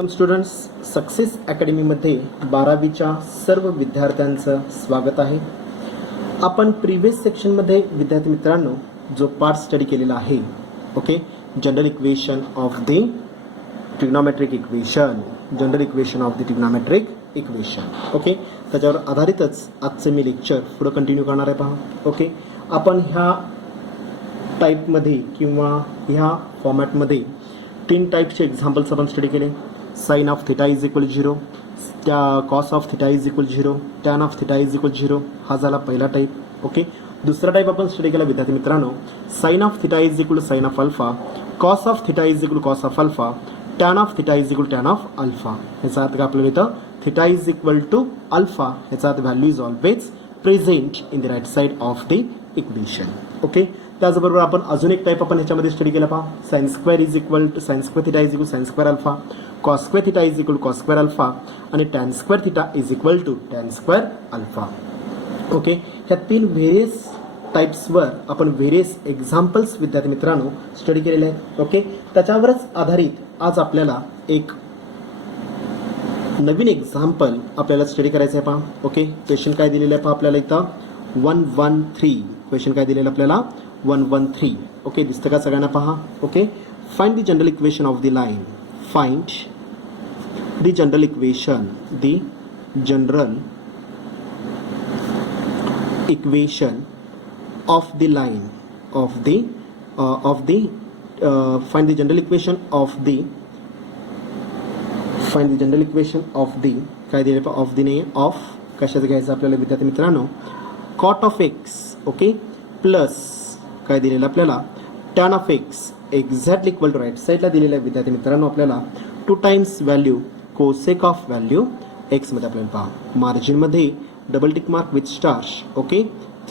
Welcome students, success अकॅडमीमध्ये 12वीच्या सर्व विद्यार्थ्यांचं स्वागत आहे. आपण प्रिव्हियस सेक्शनमध्ये विद्यार्थी मित्रांनो जो पार्ट स्टडी केलेला आहे, okay, general equation of the trigonometric equation, general equation of the trigonometric equation, okay, त्याच्यावर आधारितच आजचे मी लेक्चर पुढे कंटिन्यू करणार आहे. पहा, ओके, आपण ह्या टाईपमध्ये किंवा ह्या फॉर्मॅटमध्ये 3 टाईपचे एक्झाम्पल्स आपण स्टडी केले. Sine of theta is equal 0, cos of theta is equal 0, tan of theta is equal 0. हा झाला पहिला टाईप. ओके, दुसरा टाईप आपण स्टडी केला विद्यार्थी मित्रांनो, sine of theta is equal sine of alpha, cos of theta is equal cos of alpha, tan of theta is equal tan of alpha. याचा अर्थ काय आपल्याला इथं theta is equal to alpha, याचा अर्थ value is always present in the right side of the equation. Okay, त्याचबरोबर आपण अजून एक टाईप आपण ह्याच्यामध्ये स्टडी केला. पहा, sine square is equal to sine square theta is equal sine square alpha, cos square theta is equal cos square alpha आणि tan square theta is equal to tan square alpha. Okay, ह्या 3 various टाईप्सवर आपण various examples विद्यार्थी मित्रांनो study केलेले आहेत. Okay, त्याच्यावरच आधारित आज आपल्याला एक नवीन एक्झाम्पल आपल्याला स्टडी करायचं आहे. पहा, ओके, क्वेश्चन काय दिलेलं आहे पहा आपल्याला इथं 113. क्वेश्चन काय दिलेलं आपल्याला 113. ओके, दिसतं का सगळ्यांना? पहा, okay, find the general equation of the line, find the general equation, the general equation of the line of the find the general equation of the find the general equation of the काय दिले पहा, of the ने of कशाचं घ्यायचं आपल्याला विद्यार्थी मित्रांनो, cot of x, okay, plus काय दिलेलं आपल्याला tan of x exactly equal to right साईडला दिलेलं आहे विद्यार्थी मित्रांनो आपल्याला 2 times value cosec of value x मध्ये आपल्याला पहा मार्जिनमध्ये double tick mark with stars. Okay,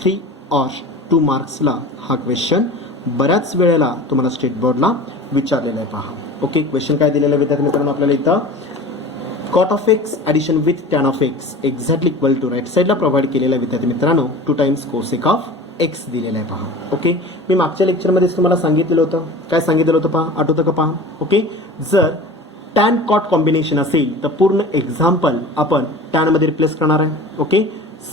3 और 2 मार्क्सला हा क्वेश्चन बऱ्याच वेळेला तुम्हाला स्टेट बोर्डला विचारलेला आहे. पहा, ओके, क्वेश्चन काय दिलेलं आहे विद्यार्थी मित्रांनो आपल्याला इथं cot of X addition with tan of x exactly equal to right साईडला प्रोव्हाइड केलेला आहे विद्यार्थी मित्रांनो 2 टाइम्स कोसेक ऑफ एक्स दिलेला आहे. पहा, ओके, मी मागच्या लेक्चरमध्ये तुम्हाला सांगितलेलं होतं, काय सांगितलेलं होतं पहा, आठवतं का? पहा, ओके, जर टॅन कॉट कॉम्बिनेशन असेल तर पूर्ण एक्झाम्पल आपण टॅनमध्ये रिप्लेस करणार आहे. Okay,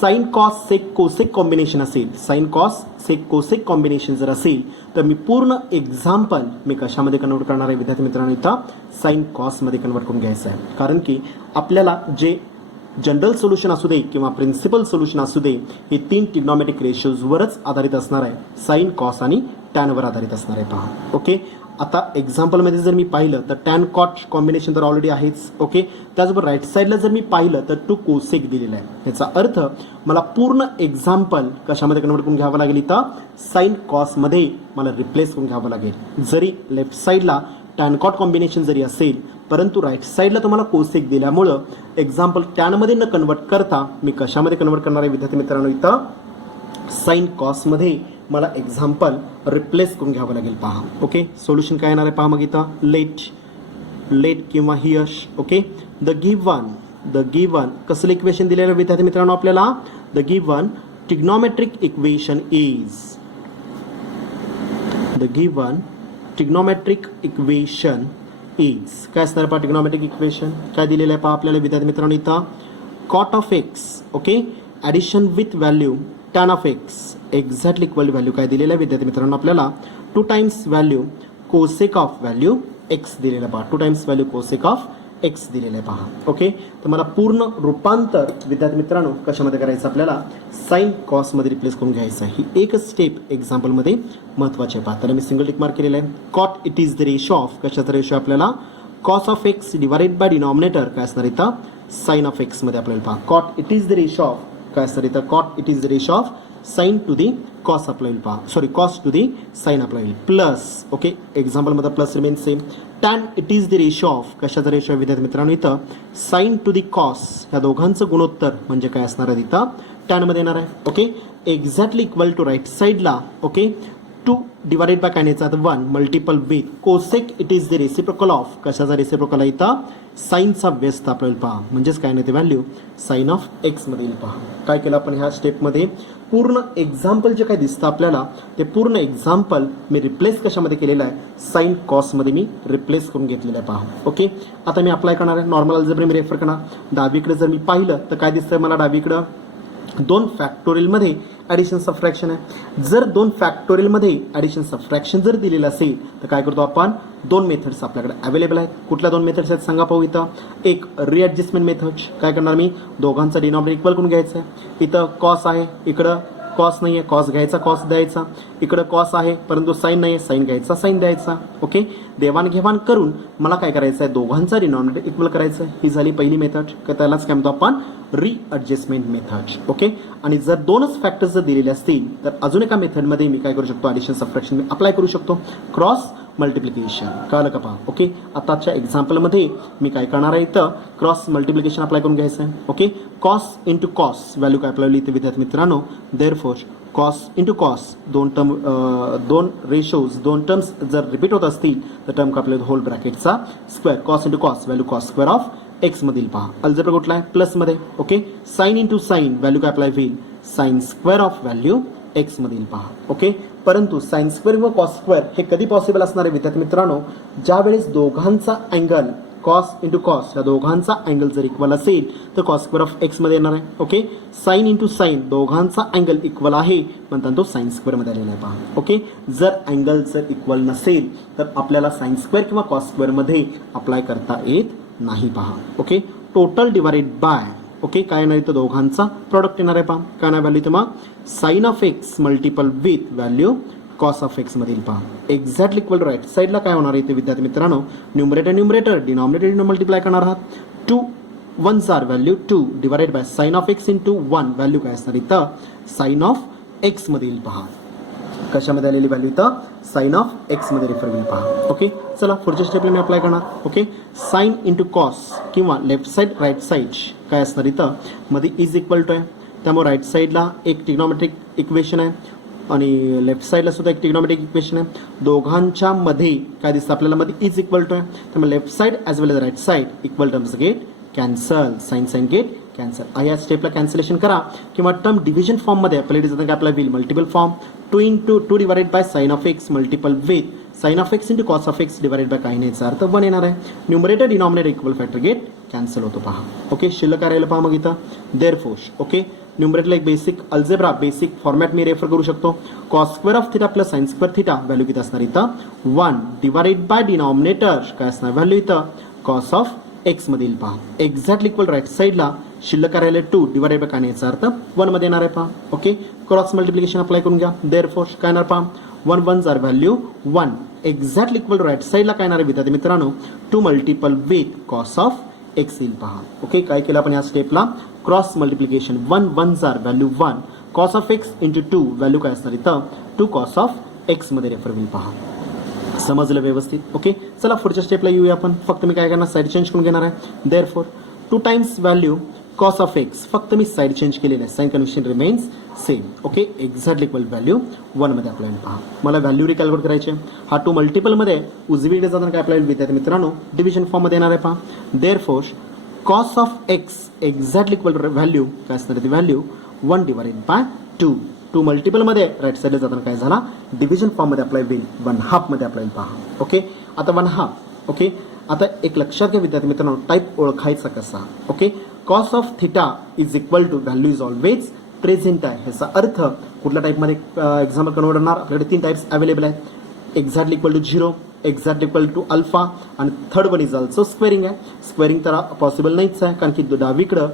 sine cos sec cosec combination असेल, sine cos sec cosec combination जर असेल तर मी पूर्ण एक्झाम्पल मी कशामध्ये कन्वर्ट करणार आहे विद्यार्थी मित्रांनो, इथं साइन कॉसमध्ये कन्वर्ट करून घ्यायचं आहे. कारण की आपल्याला जे जनरल सोल्युशन असू दे किंवा प्रिन्सिपल सोल्युशन असू दे, हे 3 ट्रिग्नोमेट्रिक रेशोजवरच आधारित असणार आहे, साइन कॉस आणि टॅनवर आधारित असणार आहे. पहा, ओके, आता एक्झाम्पलमध्ये जर मी पाहिलं तर टॅन कॉट कॉम्बिनेशन तर ऑलरेडी आहेच. ओके, त्याचबरोबर राईट साईडला जर मी पाहिलं तर 2 कोसेक दिलेला आहे. याचा अर्थ मला पूर्ण एक्झाम्पल कशामध्ये कन्वर्ट करून घ्यावं लागेल, इथं साइन कॉसमध्ये मला रिप्लेस करून घ्यावं लागेल. जरी लेफ्ट साईडला टॅन कॉट कॉम्बिनेशन जरी असेल परंतु राईट साईडला तुम्हाला कोसेक दिल्यामुळं एक्झाम्पल टॅनमध्ये न कन्वर्ट करता मी कशामध्ये कन्वर्ट करणार आहे विद्यार्थी मित्रांनो, इथं साइन कॉसमध्ये मला एक्झाम्पल रिप्लेस करून घ्यावं लागेल. पहा, ओके, सोल्युशन काय येणार आहे पहा, मग इथं लेट किंवा हियर. ओके, द गिवन कसलं इक्वेशन दिलेलं विद्यार्थी मित्रांनो आपल्याला, the given trigonometric equation is, the given trigonometric equation is काय असणार पहा, ट्रिग्नोमेट्रिक इक्वेशन काय दिलेलं आहे पहा आपल्याला विद्यार्थी मित्रांनो, इथं cot of x, okay, addition with value tan of x exactly equal value काय दिलेलं आहे विद्यार्थी मित्रांनो आपल्याला 2 times value cosec of value X दिलेलं आहे. पहा, 2 times value cosec of X दिलेलं आहे. पहा, ओके, तर मला पूर्ण रूपांतर विद्यार्थी मित्रांनो कशामध्ये करायचं आपल्याला, साइन कॉसमध्ये रिप्लेस करून घ्यायचं आहे. ही एकच स्टेप एक्झाम्पलमध्ये महत्त्वाची आहे. पहा, तर मी सिंगल टिक मार्क केलेलं आहे. Cot it is the ratio of कशाचा रेशो आपल्याला, cos of x divided by denominator काय असणार इथं, साइन ऑफ एक्समध्ये आपल्याला पहा cot it is the ratio of काय असणार इथं, cot it is the ratio of sine to the cos apply होईल. पहा, sorry, cos to the sine apply होईल प्लस, ओके, एक्झाम्पलमध्ये plus remain same. Tan it is the ratio of कशाचा ratio आहे विद्यार्थी मित्रांनो, इथं साइन टू दी कॉस, ह्या दोघांचं गुणोत्तर म्हणजे काय असणार आहे इथं टॅनमध्ये येणार आहे. Okay, exactly equal to right साईडला, ओके, 2 डिवाइडेड बाय काय न्यायचा 1 multiple with cosec it is the reciprocal of कशाचा रेसिप्रोकल आहे इथं साइनचा व्यस्त आपल्याला पहा, म्हणजेच काय नाही ते व्हॅल्यू साइन ऑफ एक्स मध्ये येईल. पहा, काय केलं आपण ह्या स्टेपमध्ये पूर्ण एक्झाम्पल जे काही दिसतं आपल्याला ते पूर्ण एक्झाम्पल मी रिप्लेस कशामध्ये केलेलं आहे, साईन कॉसमध्ये मी रिप्लेस करून घेतलेलं आहे. पहा, ओके. आता मी अप्लाय करणार आहे, नॉर्मल अल्जेब्रा मी रेफर करणार. डावीकडे जर मी पाहिलं तर काय दिसतंय मला, डावीकडं 2 फॅक्टोरियलमध्ये ॲडिशन सबट्रॅक्शन आहे. जर 2 फॅक्टोरियलमध्ये ॲडिशन सबट्रॅक्शन जर दिलेलं असेल तर काय करतो आपण, 2 मेथड्स आपल्याकडे अवेलेबल आहेत. कुठल्या 2 मेथड्स आहेत सांगा पाहू. इथं एक रिॲडजस्टमेंट मेथड, काय करणार मी, दोघांचा डिनॉमिनेटर इक्वल करून घ्यायचं आहे. इथं कॉस आहे, इकडं कॉस नाही आहे, कॉस घ्यायचा, कॉस द्यायचा. इकडं कॉस आहे परंतु साईन नाही आहे, साईन घ्यायचा, साईन द्यायचा. ओके, देवाणघेवाण करून मला काय करायचं आहे, दोघांचा डिनॉमिनेटर इक्वल करायचं आहे. ही झाली पहिली मेथड, त्यालाच काय म्हणतो आपण, रिॲडजस्टमेंट मेथड. ओके, आणि जर 2च फॅक्टर्स जर दिलेले असतील तर अजून एका मेथडमध्ये मी काय करू शकतो, ॲडिशन सबट्रॅक्शन मी अप्लाय करू शकतो, क्रॉस मल्टिप्लिकेशन. कळलं का? पहा, ओके. आताच्या एक्झाम्पलमध्ये मी काय करणार आहे, इथं क्रॉस मल्टिप्लिकेशन अप्लाय करून घ्यायचं आहे. Okay, cos into cos value काय अप्लाय इथे विद्यार्थी मित्रांनो, therefore cos into cos, 2 ratios 2 terms जर रिपीट होत असतील तर टर्म का आपल्या होल ब्रॅकेटचा square, cos into cos value cos square of x मधील. पहा, अल्जेब्रा कुठला आहे, प्लसमध्ये. Okay, sine into sine value काय अप्लाय होईल, sine square of value x मधील. पहा, ओके. परंतु साईन स्क्वेअर व कॉस स्क्वेअर हे कधी पॉसिबल असणार आहे विद्यार्थी मित्रांनो, ज्या वेळेस दोघांचा अँगल कॉस इंटू कॉस या दोघांचा अँगल जर इक्वल असेल तर कॉस स्क्वेअर ऑफ एक्स मध्ये येणार आहे. ओके, साईन इंटू साईन दोघांचा अँगल इक्वल आहे म्हणताना तो साईन स्क्वेअरमध्ये आलेला आहे. पहा, ओके. जर अँगल जर इक्वल नसेल तर आपल्याला साईन स्क्वेअर किंवा कॉस स्क्वेअरमध्ये अप्लाय करता येत नाही. पहा, okay. Total divided by, okay, काय येणार इथं, दोघांचा प्रॉडक्ट येणार आहे. पहा, काय नाही व्हॅल्यू इथं मग, sine of x multiple with value cos of x मधील. पहा, एक्झॅक्टली इक्वल राईट साईडला काय होणार इथे विद्यार्थी मित्रांनो, न्यूमरेटर डिनॉमिनेटर मल्टिप्लाय करणार आहात. 2 1s are value 2 divided by sine of x into 1 value काय असणार इथं, साईन ऑफ एक्स मधील. पहा, कशामध्ये आलेली व्हॅल्यू इथं, साईन ऑफ एक्स मध्ये रेफर होईल. पहा, ओके. चला पुढच्या स्टेपला मी अप्लाय करणार. ओके, साईन इंटू कॉस किंवा लेफ्ट साईड राईट साईड काय असणार इथं मध्ये इज इक्वल टू आहे, त्यामुळे राईट साईडला एक ट्रिग्नॉमेट्रिक इक्वेशन आहे आणि लेफ्ट साईडला सुद्धा एक ट्रिग्नॉमेट्रिक इक्वेशन आहे. दोघांच्या मध्ये काय दिसतं आपल्याला, मध्ये इज इक्वल टू आहे, त्यामुळे left side as well as right side equal terms get cancel, sine sine get cancel. या स्टेपला कॅन्सलेशन करा किंवा टर्म डिव्हिजन फॉर्ममध्ये आपल्याला जातं काय आपला will multiple form 2 divided by sine of x multiple with sine of x into cos of x divided by काही नाही याचा अर्थ 1 येणार आहे. Numerator denominator equal factor get cancel होतो. पहा, ओके. शिल्लक काय राहिलं पहा मग इथं, देअरफॉर, ओके, न्यूमरेटरला एक बेसिक अल्जेब्रा बेसिक फॉर्मॅट मी रेफर करू शकतो. Cos square of theta plus sign square theta value किती असणार इथं, 1 डिवाइडेड बाय डिनॉमिनेटर काय असणार व्हॅल्यू इथं, कॉस ऑफ एक्स मधील. पहा, एक्झॅक्टली इक्वल राईट साईडला शिल्लक काय राहिले 2 डिवाइडेड बाय काय याचा अर्थ 1 मध्ये येणार आहे. पहा, ओके. क्रॉस मल्टिप्लिकेशन अप्लाय करून घ्या. देअरफॉर काय येणार पहा, 1 1s are value 1 exactly equal right साईडला काय येणार आहे विद्यार्थी मित्रांनो, 2 multiple with cos of x येईल. पहा, ओके. काय केलं आपण या स्टेपला, cross multiplication 1 1s are value 1 cos of x into 2 value काय असणार इथं 2 कॉस ऑफ एक्स मध्ये रेफर होईल. पहा, समजलं व्यवस्थित? ओके. चला पुढच्या स्टेपला येऊया आपण. फक्त मी काय करणार, साईड चेंज करून घेणार आहे. Therefore 2 times value cos of X, फक्त मी साईड चेंज केलेलं आहे, sign convention remains same. Okay, exactly equal value 1 मध्ये अप्लाय. पहा, मला व्हॅल्यू रिकॅल्क्युलेट करायचे. हा 2 मल्टिपलमध्ये उजवीकडे जाताना काय अप्लाय विद्यार्थी मित्रांनो, डिव्हिजन फॉर्ममध्ये येणार आहे. पहा, therefore cos of x exactly equal value काय असणार ती व्हॅल्यू 1 डिवाइडेड बाय 2 मल्टिपलमध्ये राईट साईडला जाताना काय झाला, डिव्हिजन फॉर्ममध्ये अप्लाय होईल, 1/2 मध्ये अप्लाय. पहा, ओके. आता 1/2. ओके. आता एक लक्षात घ्या विद्यार्थी मित्रांनो, टाईप ओळखायचा कसा. Okay, cos of theta is equal to value is always present आहे. ह्याचा अर्थ कुठल्या टाईपमध्ये एक्झाम्पल कन्वर्ट होणार, आपल्याकडे 3 टाईप्स अवेलेबल आहेत. Exactly equal to 0, exactly equal to alpha आणि third one is also squaring आहे. स्क्वेअरिंग तर पॉसिबल नाहीच आहे, कारण की डावीकडं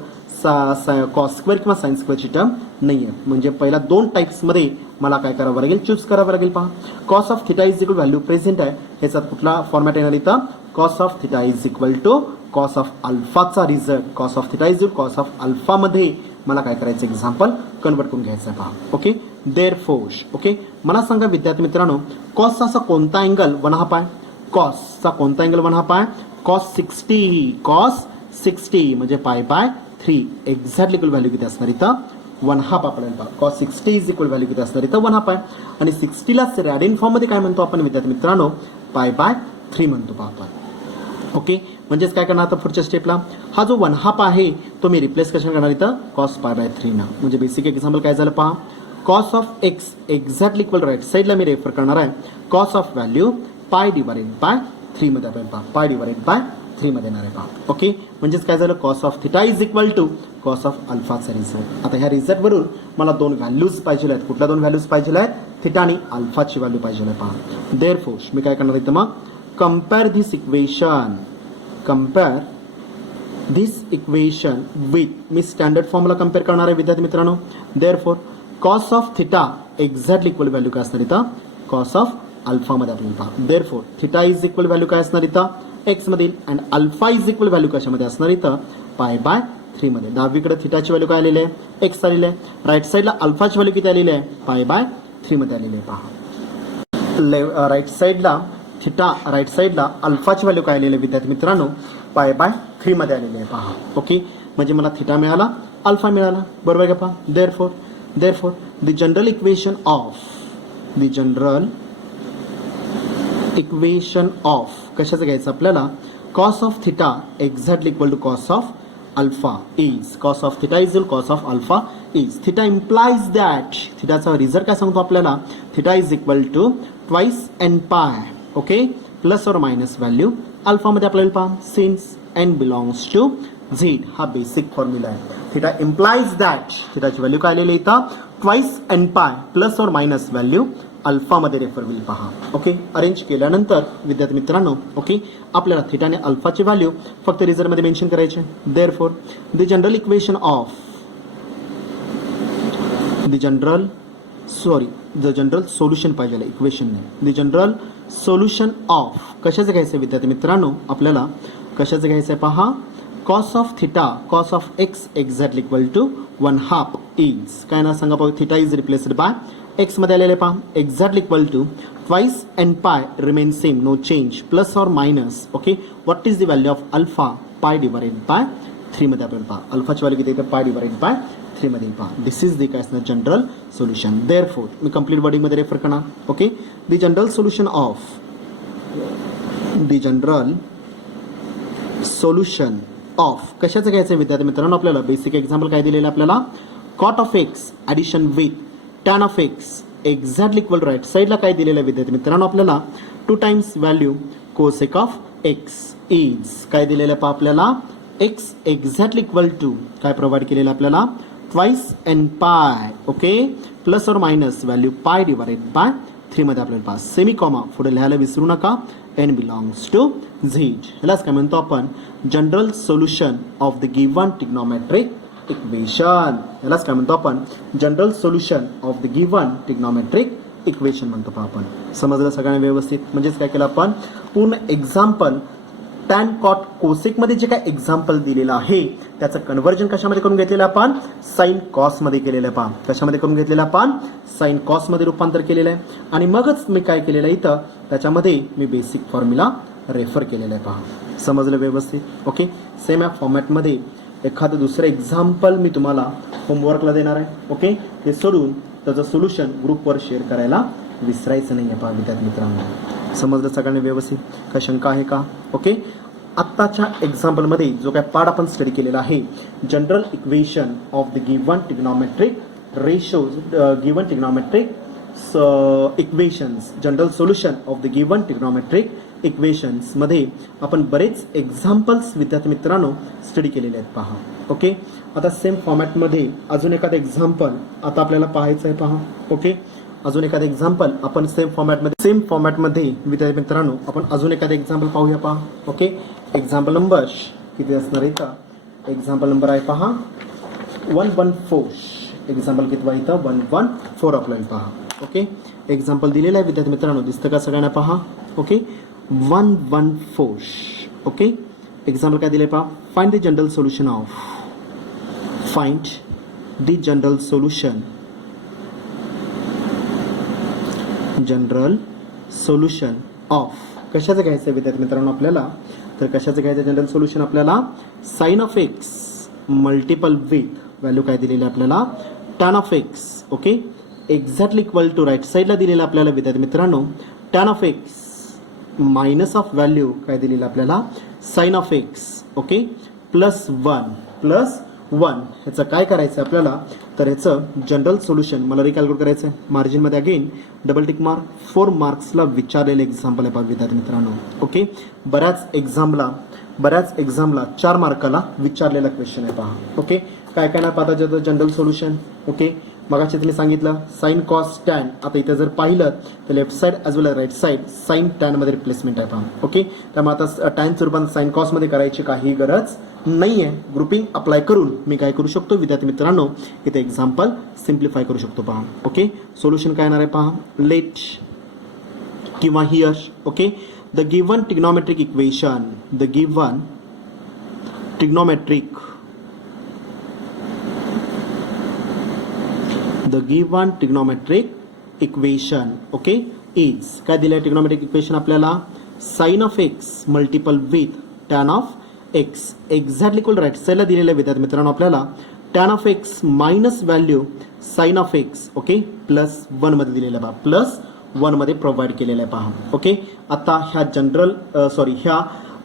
कॉस स्क्वेअर किंवा साइन स्क्वेअरची टर्म नाही आहे. म्हणजे पहिल्या 2 टाईप्समध्ये मला काय करावं लागेल, चूज करावं लागेल. पहा, cos of theta is equal value present आहे, ह्याचा कुठला फॉर्मॅट येणार इथं, cos of theta is equal to cos of अल्फाचा result. Cos of theta is equal cos of अल्फामध्ये मला काय करायचं, एक्झाम्पल कन्वर्ट करून घ्यायचं आहे. पहा, ओके. देअरफॉर, ओके, मला सांगा विद्यार्थी मित्रांनो, कॉसचा असा कोणता अँगल 1/2 आहे, कॉसचा कोणता अँगल 1/2 आहे, कॉस 60 म्हणजे π/3 एक्झॅक्टली इक्वल व्हॅल्यू किती असणार इथं 1/2 आपल्याला. कॉस 60 इज इक्वल व्हॅल्यू किती असणार इथं 1/2 आहे. आणि 60ला रॅडियन फॉर्ममध्ये काय म्हणतो आपण विद्यार्थी मित्रांनो, π/3 म्हणतो. पहा आपण, ओके. म्हणजेच काय करणार आता पुढच्या स्टेपला, हा जो 1/2 आहे तो मी रिप्लेस कशाने करणार इथं, कॉस π/3 ना. म्हणजे बेसिक एक्झाम्पल काय झालं पहा, cos of x exactly equal right साईडला मी रेफर करणार आहे cos of value pi divided by 3 मध्ये आपण पहा पाय डिवाइडेड बाय 3 मध्ये येणार आहे पहा. ओके, म्हणजेच काय झालं cos of theta is equal to cos of अल्फाचा रिझल्ट. आता ह्या रिझल्टवरून मला दोन व्हॅल्यूज पाहिजे आहेत. कुठल्या दोन व्हॅल्यूज पाहिजे आहेत? थिटा आणि अल्फाची व्हॅल्यू पाहिजे आहे पहा. देअरफोर मी काय करणार इथं मग compare this equation with me standard फॉर्मला compare करणार आहे विद्यार्थी मित्रांनो. Therefore cos of theta exactly equal value काय असणार इथं कॉस ऑफ अल्फा मध्ये आपल्याला पहा. Therefore theta is equal value काय असणार इथं एक्स मध्ये and alpha is equal value कशामध्ये असणार इथं पाय बाय 3 मध्ये. डावीकडे थिटाची व्हॅल्यू काय आलेली आहे एक्स आलेली आहे. राईट साईडला अल्फाची व्हॅल्यू किती आलेली आहे पाय बाय 3 मध्ये आलेली आहे पहा. राईट साईडला अल्फाची व्हॅल्यू काय आलेली आहे विद्यार्थी मित्रांनो पाय बाय 3 मध्ये आलेली आहे पहा. ओके, म्हणजे मला थिटा मिळाला अल्फा मिळाला बरोबर का पहा. Therefore the general equation of कशाचं घ्यायचं आपल्याला cos of theta exactly equal to cos of alpha is cos of theta is cos of alpha is theta implies that थिटाचा रिझल्ट काय सांगतो आपल्याला theta is equal to twice N pi. Okay, plus और minus value अल्फामध्ये आपल्याला पहा since n belongs to z हा basic formula आहे. थिटा इम्प्लाइज दॅट थिटाची व्हॅल्यू काय आलेली इथं ट्वाइस एन पाय प्लस और मायनस व्हॅल्यू अल्फामध्ये रेफर होईल पहा. ओके, अरेंज केल्यानंतर विद्यार्थी मित्रांनो ओके आपल्याला थिटा आणि अल्फाची व्हॅल्यू फक्त रिझल्टमध्ये मेन्शन करायचे. देअरफोर द जनरल सोल्युशन पाहिजे इक्वेशन नाही. द जनरल सोल्युशन ऑफ कशाचं घ्यायचं विद्यार्थी मित्रांनो आपल्याला कशाचं घ्यायचं आहे पहा cos of theta cos of x exactly equal to 1/2 is काय ना सांगा पाहू theta is replaced by x मध्ये आलेले पहा exactly equal to twice N pi remain same no change plus और minus. Okay, what is the value of alpha pi divided by 3 मध्ये आपल्याला पहा अल्फाची व्हॅल्यू किती येते पाय डिवाइडेड बाय 3 मध्ये पहा. दिस इज द काय असणार जनरल सोल्युशन. देअरफोर मी कंप्लीट वर्डिंग मध्ये रेफर करणार. Okay, the general solution of कशाचं घ्यायचं विद्यार्थी मित्रांनो आपल्याला बेसिक एक्झाम्पल काय दिलेलं आपल्याला cot of X addition with tan of x exactly equal right साईडला काय दिलेलं आहे विद्यार्थी मित्रांनो आपल्याला 2 times value cosec of X is काय दिलेलं आहे पहा आपल्याला एक्स एक्झॅक्टली इक्वल टू काय प्रोव्हाइड केलेलं आपल्याला twice N pi. Okay, plus और minus value pi divided by 3 मध्ये आपल्याला पहा सेमी कॉमा पुढे लिहायला विसरू नका एन बिलॉंग्स टू झेड. यालाच काय म्हणतो आपण general solution of the given trigonometric equation. यालाच काय म्हणतो आपण general solution of the given trigonometric equation म्हणतो पहा आपण. समजलं सगळ्यांना व्यवस्थित. म्हणजेच काय केलं आपण पूर्ण एक्झाम्पल टॅन कॉट कोसेक मध्ये जे काय एक्झाम्पल दिलेलं आहे त्याचं कन्व्हर्जन कशामध्ये करून घेतलेलं आपण साइन कॉस मध्ये केलेलं आहे पहा. कशामध्ये करून घेतलेलं आपण साइन कॉस मध्ये रूपांतर केलेलं आहे आणि मगच मी काय केलेलं आहे इथं त्याच्यामध्ये मी बेसिक फॉर्म्युला रेफर केलेला आहे पहा. समजलं व्यवस्थित. ओके, सेम या फॉर्मॅटमध्ये एखादं दुसरं एक्झाम्पल मी तुम्हाला होमवर्कला देणार आहे. ओके, ते सोडून त्याचं सोल्युशन ग्रुपवर शेअर करायला विसरायचं नाही आहे पहा विद्यार्थी मित्रांनो. समजलं सगळ्यांनी व्यवस्थित. काय शंका आहे का? ओके, आत्ताच्या एक्झाम्पलमध्ये जो काय पार्ट आपण स्टडी केलेला आहे general equation of the given trigonometric equations general solution of the given trigonometric equations मध्ये आपण बरेच एक्झाम्पल्स विद्यार्थी मित्रांनो स्टडी केलेले आहेत पहा. ओके, आता सेम फॉर्मॅटमध्ये अजून एखादं एक्झाम्पल आता आपल्याला पाहायचं आहे पहा. ओके, अजून एखादं एक्झाम्पल आपण सेम फॉर्मॅटमध्ये विद्यार्थी मित्रांनो आपण अजून एखादं एक्झाम्पल पाहूया पहा. ओके, एक्झाम्पल नंबर किती असणार इथं एक्झाम्पल नंबर आहे पहा 114. एक्झाम्पल किती आहे इथं 114 आपल्याला पहा. ओके, एक्झाम्पल दिलेलं आहे विद्यार्थी मित्रांनो दिसतं का सगळ्यांना पहा. ओके, 114. ओके, एक्झाम्पल काय दिले पहा find the general solution of कशाचं घ्यायचं आहे विद्यार्थी मित्रांनो आपल्याला तर कशाचं घ्यायचं जनरल सोल्युशन आपल्याला sine of x multiple with value काय दिलेली आपल्याला tan of x. Okay, exactly equal to right साईडला दिलेलं आपल्याला विद्यार्थी मित्रांनो tan of x minus of value काय दिलेलं आपल्याला साइन ऑफ एक्स. ओके, +1 1 ह्याचं काय करायचं आहे आपल्याला, तर ह्याचं जनरल सोल्युशन मला रिकॅल्क्युलेट करायचं आहे. मार्जिनमध्ये अगेन डबल टिक मार्क 4 मार्क्सला विचारलेलं एक्झाम्पल आहे पहा विद्यार्थी मित्रांनो. ओके, बऱ्याच एक्झामला 4 मार्काला विचारलेला क्वेश्चन आहे पहा. ओके, काय काय ना पाहता जनरल सोल्युशन. ओके, मगाशी तुम्ही सांगितलं साइन कॉस टॅन. आता इथे जर पाहिलं तर लेफ्ट साइड ॲज वेल राईट साइड साइन टॅन मध्ये रिप्लेसमेंट आहे पहा. ओके, त्यामुळे आता टॅनचं रूपांतर साइन कॉस मध्ये करायची काही गरज नाही आहे. ग्रुपिंग अप्लाय करून मी काय करू शकतो विद्यार्थी मित्रांनो, इथे एक्झाम्पल सिम्प्लिफाय करू शकतो पहा. ओके, सोल्युशन काय येणार आहे पहा, लेट किंवा here. Okay, the given trigonometric equation, the given trigonometric equation okay is काय दिलं आहे ट्रिग्नोमेट्रिक इक्वेशन आपल्याला, sine of x multiple with tan of x exactly equal right साईडला दिलेलं आहे विद्यार्थी मित्रांनो आपल्याला tan of x minus value sine of x okay plus 1 मध्ये दिलेलं आहे पहा, प्लस 1 मध्ये प्रोव्हाइड केलेलं आहे पहा. ओके, आता ह्या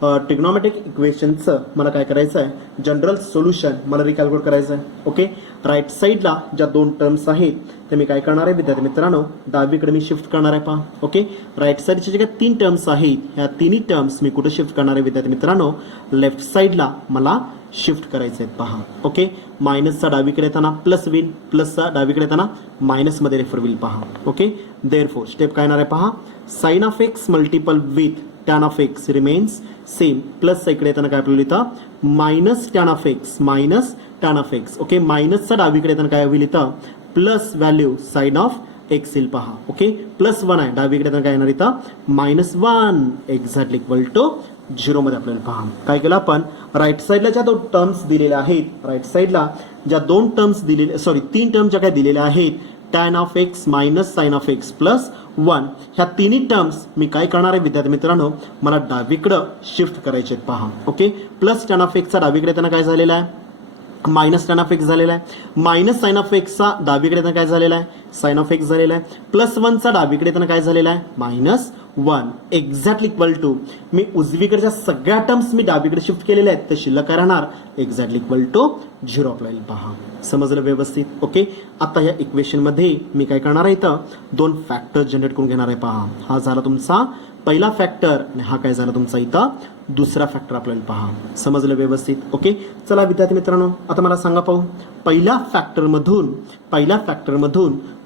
ह्या ट्रिग्नोमेट्रिक इक्वेशनचं मला काय करायचं आहे, जनरल सोल्युशन मला रिकॅल्क्युलेट करायचं आहे. ओके, राईट साईडला ज्या 2 टर्म्स आहेत ते मी काय करणार आहे विद्यार्थी मित्रांनो, डावीकडे मी शिफ्ट करणार आहे पहा. ओके, राईट साईडचे जे काही 3 टर्म्स आहेत ह्या तिन्ही टर्म्स मी कुठे शिफ्ट करणार आहे विद्यार्थी मित्रांनो, लेफ्ट साईडला मला शिफ्ट करायचे आहेत पहा. ओके, मायनसचा डावीकडे येताना प्लस होईल, प्लसचा डावीकडे येताना मायनसमध्ये रेफर होईल पहा. ओके, देअरफॉर स्टेप काय येणार आहे पहा, sine of x multiple with tan of x remains same, प्लसचा इकडे येताना काय आपल्याला इथं minus tan of x minus tan of x. Okay, मायनसचा डावीकडे येताना काय होईल इथं plus value sine of x येईल पहा. ओके, प्लस 1 आहे डावीकडे येताना काय येणार इथं -1 एक्झॅक्टली इक्वल टू 0 मध्ये आपल्याला पहा. काय केलं आपण, राईट साईडला ज्या 2 टर्म्स दिलेल्या आहेत, राईट साईडला ज्या 2 टर्म्स दिलेल्या 3 टर्म्स ज्या काय दिलेल्या आहेत, tan of x minus sine of X plus 1 ह्या तिन्ही टर्म्स मी काय करणार आहे विद्यार्थी मित्रांनो, मला डावीकडं शिफ्ट करायचे आहेत पहा. ओके, प्लस टॅन ऑफ एक्सचा डावीकडे येताना काय झालेला आहे, मायनस टॅन ऑफ एक्स झालेला आहे, मायनस साइन ऑफ एक्सचा डावीकडे येताना काय झालेला आहे, साइन ऑफ एक्स झालेला आहे, प्लस 1चा डावीकडे येताना काय झालेला आहे, -1 एक्झॅक्टली इक्वल टू मी उजवीकडच्या सगळ्या टर्म्स मी डावीकडे शिफ्ट केलेल्या आहेत, तर शिल्लक राहणार एक्झॅक्टली इक्वल टू 0 आपल्याला पहा. समजलं व्यवस्थित. ओके, आता या इक्वेशन मध्ये मी काय करणार आहे, इथं 2 फॅक्टर जनरेट करून घेणार आहे पहा. हा झाला तुमचा पहिला फॅक्टर आणि हा काय झाला तुमचा इथं दुसरा फॅक्टर आपल्याला पहा. समजलं व्यवस्थित. ओके, चला विद्यार्थी मित्रांनो आता मला सांगा पाहू, पहिल्या फॅक्टरमधून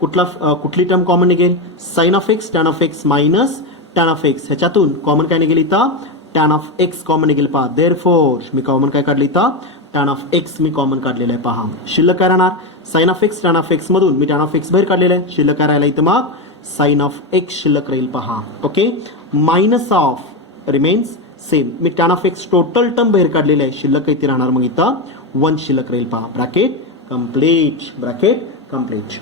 कुठली टर्म कॉमन निघेल, sine of X tan of x minus tan of X, ह्याच्यातून कॉमन काय निघेल इथं टॅन ऑफ एक्स कॉमन निघेल पहा. देअरफॉर मी कॉमन काय काढलं इथं टॅन ऑफ एक्स मी कॉमन काढलेलं आहे पहा. शिल्लक काय राहणार, sine of X tan of X मधून मी टॅन ऑफ एक्स बाहेर काढलेलं आहे, शिल्लक काय राहिला इथं मग साइन ऑफ एक्स शिल्लक राहील पहा. Okay, minus of remains same, मी tan of X total term बाहेर काढलेले आहे, शिल्लक किती राहणार मग इथं 1 शिल्लक राहील पहा. Bracket complete.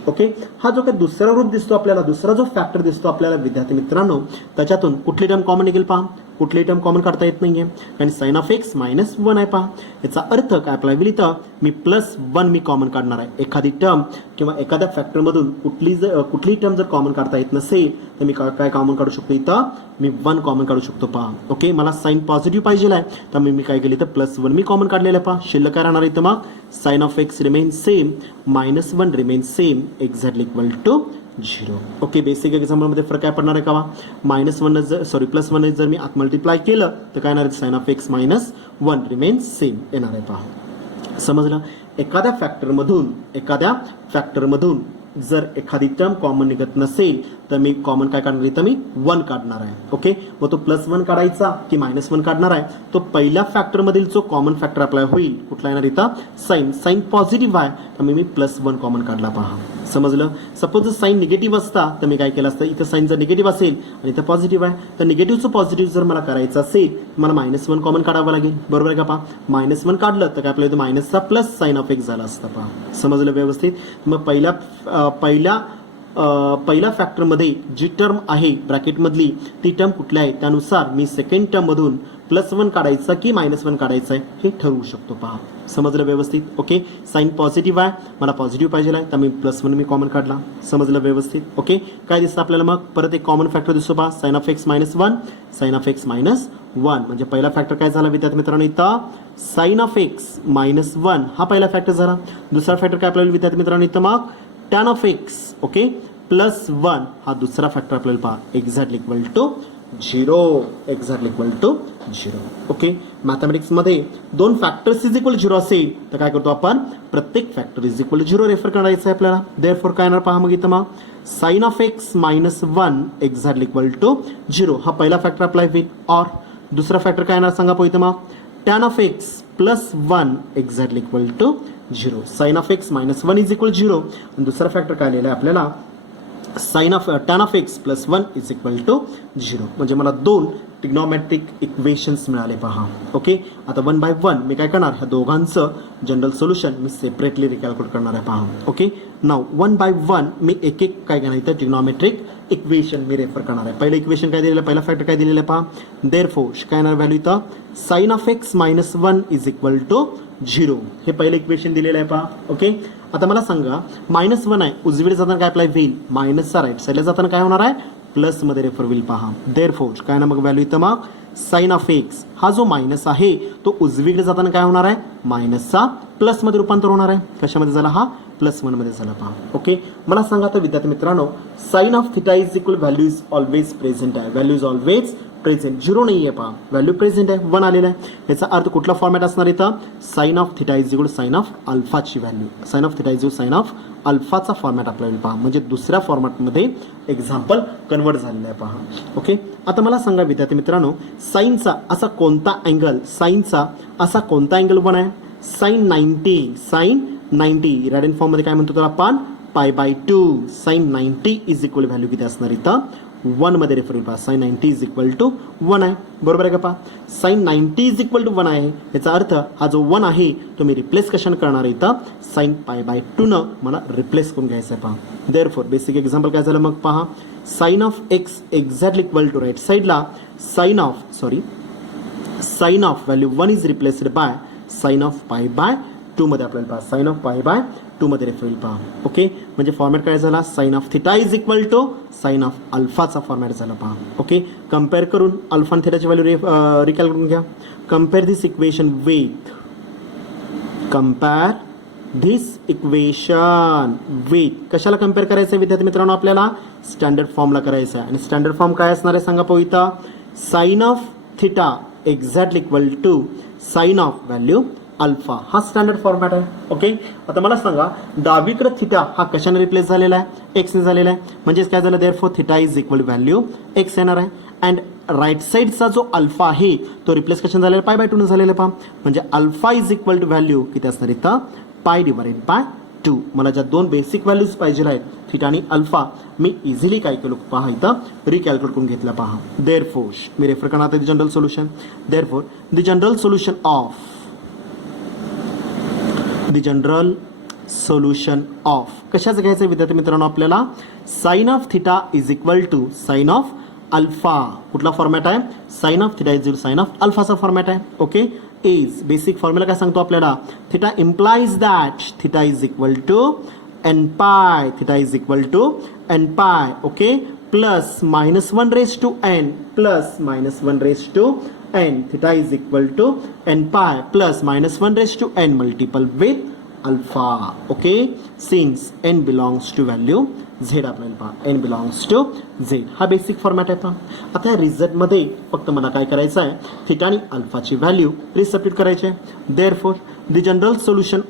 ओके, हा जो काही दुसरा रूप दिसतो आपल्याला, दुसरा जो फॅक्टर दिसतो आपल्याला विद्यार्थी मित्रांनो, त्याच्यातून कुठली टर्म कॉमन निघेल पहा, कुठली टर्म कॉमन काढता येत नाहीये आणि साइन ऑफ एक्स -1 आहे पहा. याचा अर्थ काय आपल्याला होईल इथं मी +1 मी कॉमन काढणार आहे. एखादी टर्म किंवा एखाद्या फॅक्टरमधून कुठली टर्म जर कॉमन काढता येत नसेल तर मी काय कॉमन काढू शकतो इथं मी 1 कॉमन काढू शकतो पहा. ओके, मला साइन पॉझिटिव्ह पाहिजे आहे तर मी काय केलं इथं +1 मी कॉमन काढलेलं आहे पहा. शिल्लक काय राहणार इथं मग sine of x remain same -1 remain same exactly equal to 0. Okay, basic एक्झाम्पलमध्ये फरक काय पडणार आहे का, +1 जर मी आत मल्टिप्लाय केलं तर काय येणार आहे sine of X -1 remain same येणार आहे पहा. समजलं. एखाद्या फॅक्टरमधून जर एखादी टर्म कॉमन निघत नसेल तर मी कॉमन काय काढणार इथं मी 1 काढणार आहे. ओके, मग तो +1 काढायचा की -1 काढणार आहे, तो पहिल्या फॅक्टर मधील जो कॉमन फॅक्टर अप्लाय होईल कुठला येणार इथं साइन पॉझिटिव्ह आहे तर मी +1 कॉमन काढला पहा. समजलं. सपोज जर साइन निगेटिव्ह असता तर मी काय केलं असतं, इथं साइन जर निगेटिव्ह असेल आणि इथं पॉझिटिव्ह आहे तर निगेटिव्हचं पॉझिटिव्ह जर मला करायचं असेल मला -1 कॉमन काढावं लागेल. बरोबर आहे का पहा. -1 काढलं तर काय आपल्याला मायनसचा प्लस साइन ऑफ एक्स झाला असता पहा. समजलं व्यवस्थित. मग पहिल्या पहिल्या फॅक्टरमध्ये जी टर्म आहे ब्रॅकेटमधली ती टर्म कुठली आहे त्यानुसार मी सेकंड टर्ममधून +1 काढायचा की -1 काढायचं आहे हे ठरवू शकतो. पहा समजलं व्यवस्थित. ओके, साईन पॉझिटिव्ह आहे, मला पॉझिटिव्ह पाहिजे आहे, तर मी +1 मी कॉमन काढला. समजलं व्यवस्थित. ओके, काय दिसतं आपल्याला मग परत एक कॉमन फॅक्टर दिसतो. पहा sin of x - 1 sin of x - 1 म्हणजे पहिला फॅक्टर काय झाला विद्यार्थी मित्रांनो इथं sin of x - 1 हा पहिला फॅक्टर झाला. दुसरा फॅक्टर काय आपल्याला विद्यार्थी मित्रांनो इथं मग tan of x ओके +1 हा दुसरा फॅक्टर आपल्याला पहा exactly equal to 0. Exactly equal to 0. Okay, मॅथमॅटिक्समध्ये दोन फॅक्टर्स इज इक्वल 0 असेल तर काय करतो आपण प्रत्येक फॅक्टर इज इक्वल 0 रेफर करायचं आहे आपल्याला. देअरफॉर काय येणार पहा मग इथं मग sin of x - 1 exactly equal to 0 हा पहिला फॅक्टर अप्लाय होईल. और दुसरा फॅक्टर काय येणार सांगा इथं मग tan of x +1 exactly equal to 0. sin of x - 1 is equal 0 आणि दुसरा फॅक्टर काय लिहिलं आहे आपल्याला tan of x +1 is equal to 0. म्हणजे मला दोन ट्रिग्नोमेट्रिक इक्वेशन्स मिळाले. पहा ओके, आता 1 बाय 1 मी काय करणार ह्या दोघांचं जनरल सोल्युशन मी सेपरेटली रिकॅल्क्युलेट करणार आहे. पहा ओके, नाव 1 बाय 1 मी एक एक काय करणार इथं ट्रिग्नोमेट्रिक इक्वेशन मी रेफर करणार आहे. पहिलं इक्वेशन काय दिलेलं आहे, पहिला फॅक्टर काय दिलेलं आहे पहा. देअरफॉर काय येणार व्हॅल्यू इथं sin of x - 1 is equal to 0 हे पहिलं इक्वेशन दिलेलं आहे. पहा ओके, आता मला सांगा -1 आहे उजवीकडे जाताना काय अप्लाय होईल मायनसचा राईट साईडला जाताना काय होणार आहे प्लस मध्ये रेफर होईल. पहा देअरफॉर काय ना मग व्हॅल्यू इथं मग sin of x हा जो मायनस आहे तो उजवीकडे जाताना काय होणार आहे मायनसचा प्लस मध्ये रूपांतर होणार आहे. कशामध्ये झाला हा +1 मध्ये झाला. पहा ओके, मला सांगा तर विद्यार्थी मित्रांनो sin of θ is equal value is always present आहे. व्हॅल्यू इज ऑलवेज प्रेझेंट 0 नाही आहे. पहा व्हॅल्यू प्रेझेंट आहे 1 आलेला आहे. याचा अर्थ कुठला फॉर्मॅट असणार इथं sin of θ is equal sin of अल्फाची value sin of θ is equal sin of अल्फाचा फॉर्मॅट आपल्याला पहा म्हणजे दुसऱ्या फॉर्मॅटमध्ये एक्झाम्पल कन्वर्ट झालेलं आहे. पहा ओके, आता मला सांगा विद्यार्थी मित्रांनो साईनचा असा कोणता अँगल आहे sin 90 रॅडियन फॉर्म मध्ये काय म्हणतो तर आपण π/2 sin 90 इज इक्वल व्हॅल्यू किती असणार इथं 1 मध्ये रेफर होईल. पहा sin 90 इज इक्वल टू 1 आहे. बरोबर आहे का. पहा sin 90 इज इक्वल टू 1 आहे याचा अर्थ हा जो 1 आहे तो मी रिप्लेस कशाने करणार इथं sin π/2 न मला रिप्लेस करून घ्यायचं आहे. पहा देअरफॉर बेसिक एक्झाम्पल काय झालं मग पहा sin of x exactly equal to right साईडला sin of value 1 is replaced by sin of π/2 मध्ये आपल्याला पहा sin of π/2 मध्ये रेफर होईल. पहा ओके, म्हणजे फॉर्मॅट काय झाला sin of θ is equal to sin of अल्फाचा फॉर्मॅट झाला. पहा ओके, कम्पेअर करून अल्फा आणि थीटाची व्हॅल्यू रिकॅल्क्युलेट करून घ्या. कम्पेअर दिस इक्वेशन विथ कशाला कम्पेअर करायचं आहे विद्यार्थी मित्रांनो आपल्याला स्टँडर्ड फॉर्मला करायचं आहे. आणि स्टँडर्ड फॉर्म काय असणार आहे सांगा पाहू इथं sin of θ exactly equal to sin of value alpha हा स्टँडर्ड फॉर्मॅट आहे. ओके, आता मला सांगा डावीकडे थिटा हा कशाने रिप्लेस झालेला आहे एक्स ने झालेला आहे म्हणजेच काय झालं therefore θ is equal value x येणार आहे. अँड राईट साईडचा जो अल्फा आहे तो रिप्लेस कशाने झालेला π/2 ने झालेला. पहा म्हणजे alpha is equal to value किती असणार इथं π/2. मला ज्या दोन बेसिक व्हॅल्यूज पाहिजे आहेत थिटा आणि अल्फा मी इझिली काय केलं पहा इथं रिकॅल्क्युलेट करून घेतलं. पहा देअरफॉर मी रेफर करणार आहे general solution. Therefore the general solution of कशाचं घ्यायचं विद्यार्थी मित्रांनो आपल्याला sin of θ is equal to sin of alpha. कुठला फॉर्मॅट आहे sin of θ is equal sin of अल्फाचा फॉर्मॅट आहे. ओके, इज बेसिक फॉर्म्युला काय सांगतो आपल्याला θ implies that θ is equal to nπ okay plus -1 raised to n plus -1 raised to n θ is equal to nπ plus -1 raised to n multiple with alpha. Okay, since n belongs to value z आपल्याला पहा n belongs to z हा basic format आहे. पहा आता या रिझल्टमध्ये फक्त मला काय करायचं आहे थिटा आणि अल्फाची व्हॅल्यू रिसब्स्टिट्यूट करायची आहे. Therefore the general solution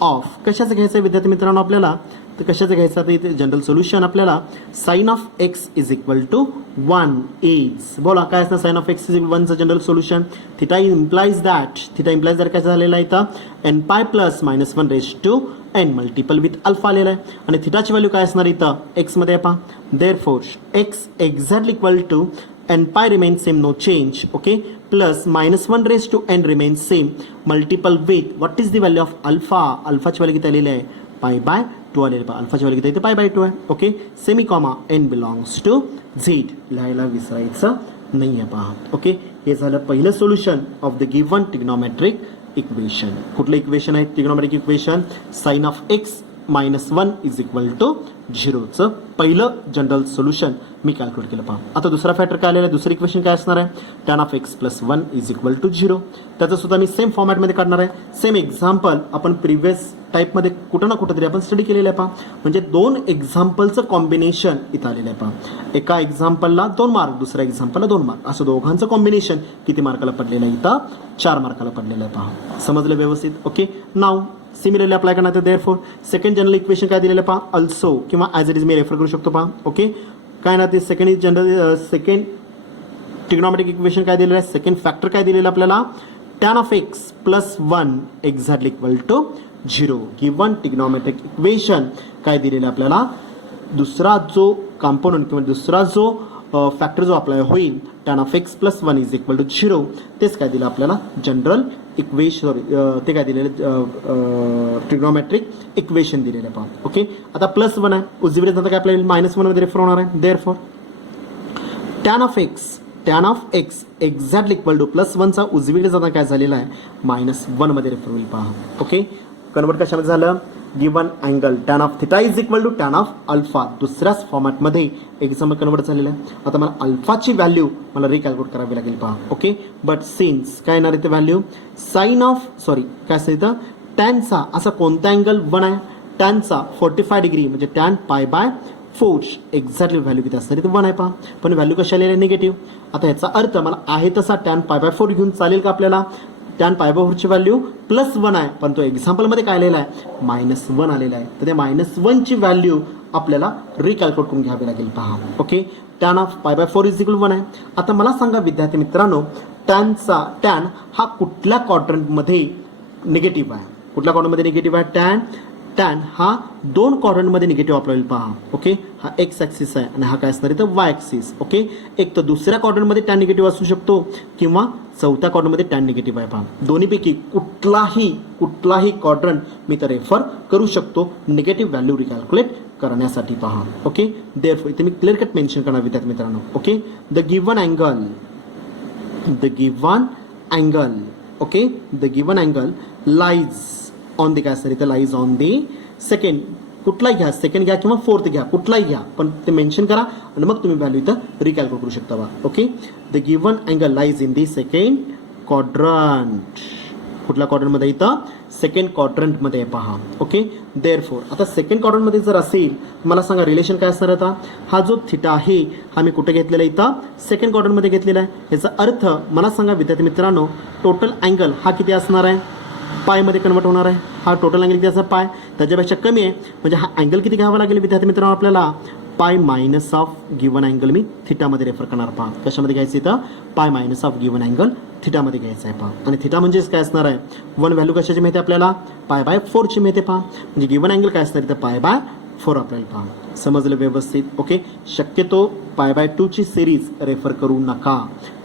of कशाचं घ्यायचं आहे विद्यार्थी मित्रांनो आपल्याला तर कशाचं घ्यायचं तर इथे जनरल सोल्युशन आपल्याला sin of x is equal to 1 is बोला काय असणार sin of x is equal 1 चं general solution theta implies that काय झालेलं आहे इथं nπ plus -1 raised to n multiple with alpha आलेला आहे. आणि थिटाची व्हॅल्यू काय असणार इथं x मध्ये आहे. पहा therefore x exactly equal to and pi remains same, no change, okay, plus minus 1 raised to n remains same, multiple with what is the value of alpha, alpha ची व्हॅल्यू किती आलेली आहे पाय बाय 2 आलेली आहे, अल्फाची value किती आहे pi by 2 आहे, okay, semi comma n belongs to z, लिहायला विसरायचं नाही आहे पहा, ओके. हे झालं पहिलं solution of the given trigonometric equation. कुठलं इक्वेशन आहे trigonometric equation, sine of x -1 is equal to 0चं पहिलं जनरल सोल्युशन मी कॅल्क्युलेट केलं पहा. आता दुसरा फॅक्टर काय आलेला आहे, दुसरं इक्वेशन काय असणार आहे, tan of x + 1 is equal to 0. त्याचं सुद्धा मी सेम फॉर्मॅटमध्ये काढणार आहे. सेम एक्झाम्पल आपण प्रिव्हियस टाईपमध्ये कुठं ना कुठं तरी आपण स्टडी केलेलं आहे पहा. म्हणजे 2 एक्झाम्पलचं कॉम्बिनेशन इथं आलेलं आहे पहा. एका एक्झाम्पलला 2 मार्क, दुसऱ्या एक्झाम्पलला 2 मार्क, असं दोघांचं कॉम्बिनेशन किती मार्काला पडलेलं आहे, इथं 4 मार्काला पडलेलं आहे पहा. समजलं व्यवस्थित, ओके. नाव सिमिलरली अप्लाय करणार आहे, देअरफॉर सेकंड जनरल इक्वेशन काय दिलेलं आहे पहा, अल्सो किंवा ॲज इट इज मी रेफर करू शकतो पहा, ओके. काय ना ते second general second trigonometric equation काय दिलेलं आहे, सेकंड फॅक्टर काय दिलेलं आपल्याला, tan of x + 1 exactly equal to 0. Given trigonometric equation काय दिलेलं आपल्याला, दुसरा जो कॉम्पोनंट किंवा दुसरा जो फॅक्टर जो अप्लाय होईल, tan of x + 1 is equal to 0, तेच काय दिलं आपल्याला जनरल इक्वेशन, ते काय दिलेलं ट्रिग्नोमेट्रिक इक्वेशन दिलेलं आहे पहा, ओके. आता +1 आहे, उजवीकडे जाता काय आपल्याला -1 मध्ये रेफर होणार आहे, therefore tan of x exactly equal to +1 चा उजवीकडे जाता काय झालेला आहे -1 मध्ये रेफर होईल पहा, ओके. कन्वर्ट कशामध्ये झालं, given angle tan of theta is equal to tan of alpha, दुसऱ्याच फॉर्मॅटमध्ये एक्झाम्पल कन्वर्ट झालेलं आहे. आता मला अल्फाची व्हॅल्यू मला रिकॅल्क्युलेट करावी लागेल पहा, ओके. बट सिन्स काय येणार आहे ते व्हॅल्यू, साइन ऑफ काय असतं इथं, टॅनचा असा कोणता अँगल 1 आहे, टॅनचा 45 डिग्री म्हणजे tan π/4 एक्झॅक्टली व्हॅल्यू किती असणार इथे 1 आहे पहा. पण व्हॅल्यू कशा आलेली आहे निगेटिव्ह. आता याचा अर्थ मला आहे तसा tan π/4 घेऊन चालेल का आपल्याला, tan π/4 ची व्हॅल्यू +1 आहे, पण तो एक्झाम्पलमध्ये काय आलेला आहे -1 आलेला आहे. तर त्या -1 ची व्हॅल्यू आपल्याला रिकॅल्क्युलेट करून घ्यावी लागेल पहा, okay. tan of π/4 is equal 1 आहे. आता मला सांगा विद्यार्थी मित्रांनो, tan हा कुठल्या क्वाड्रंटमध्ये निगेटिव्ह आहे, कुठल्या क्वाड्रंटमध्ये निगेटिव्ह आहे, tan हा 2 क्वाड्रंटमध्ये निगेटिव्ह आपल्याला पहा, ओके. हा x ॲक्सिस आहे आणि हा काय असणार इथं y ॲक्सिस, ओके. एक तर दुसऱ्या क्वाड्रंटमध्ये tan निगेटिव्ह असू शकतो किंवा चौथ्या क्वाड्रंटमध्ये tan निगेटिव्ह आहे पहा. दोन्हीपैकी कुठलाही क्वाड्रंट मी तर रेफर करू शकतो निगेटिव्ह व्हॅल्यू रिकॅल्क्युलेट करण्यासाठी पहा, ओके. देअरफॉर इथे मी क्लिअर कट मेन्शन करणार विद्यार्थी मित्रांनो, okay. The given angle lies on the काय असतं इथं, लाईज ऑन दी सेकंड, कुठलाही घ्या, सेकंड घ्या किंवा फोर्थ घ्या, कुठलाही घ्या, पण ते मेन्शन करा आणि मग तुम्ही व्हॅल्यू इथं रिकॅल्क्युलेट करू शकता बा, okay. The given angle lies in the second quadrant, कुठल्या क्वाड्रंटमध्ये इथं सेकंड क्वाड्रंटमध्ये पहा, ओके. देअरफॉर आता सेकंड क्वाड्रंटमध्ये जर असेल मला सांगा रिलेशन काय असणार आता, हा जो थिटा आहे हा मी कुठे घेतलेला इथं सेकंड क्वाड्रंटमध्ये घेतलेला आहे. याचा अर्थ मला सांगा विद्यार्थी मित्रांनो, टोटल अँगल हा किती असणार आहे, पायमध्ये कन्वर्ट होणार आहे. हा टोटल अँगल किती असं पाय, त्याच्यापेक्षा कमी आहे, म्हणजे हा अँगल किती घ्यावा लागेल विद्यार्थी मित्रांनो आपल्याला, pi minus of given angle मी थिटामध्ये रेफर करणार पहा. कशामध्ये घ्यायचं इथं, pi minus of given angle थिटामध्ये घ्यायचं आहे पहा. आणि थिटा म्हणजेच काय असणार आहे, 1 व्हॅल्यू कशाची मिळते आपल्याला, π/4 ची मिळते पहा. म्हणजे गिव्हन अँगल काय असणार इथं π/4 आपल्याला पहा. समजलं व्यवस्थित, ओके. शक्यतो π/2 ची सिरीज रेफर करू नका.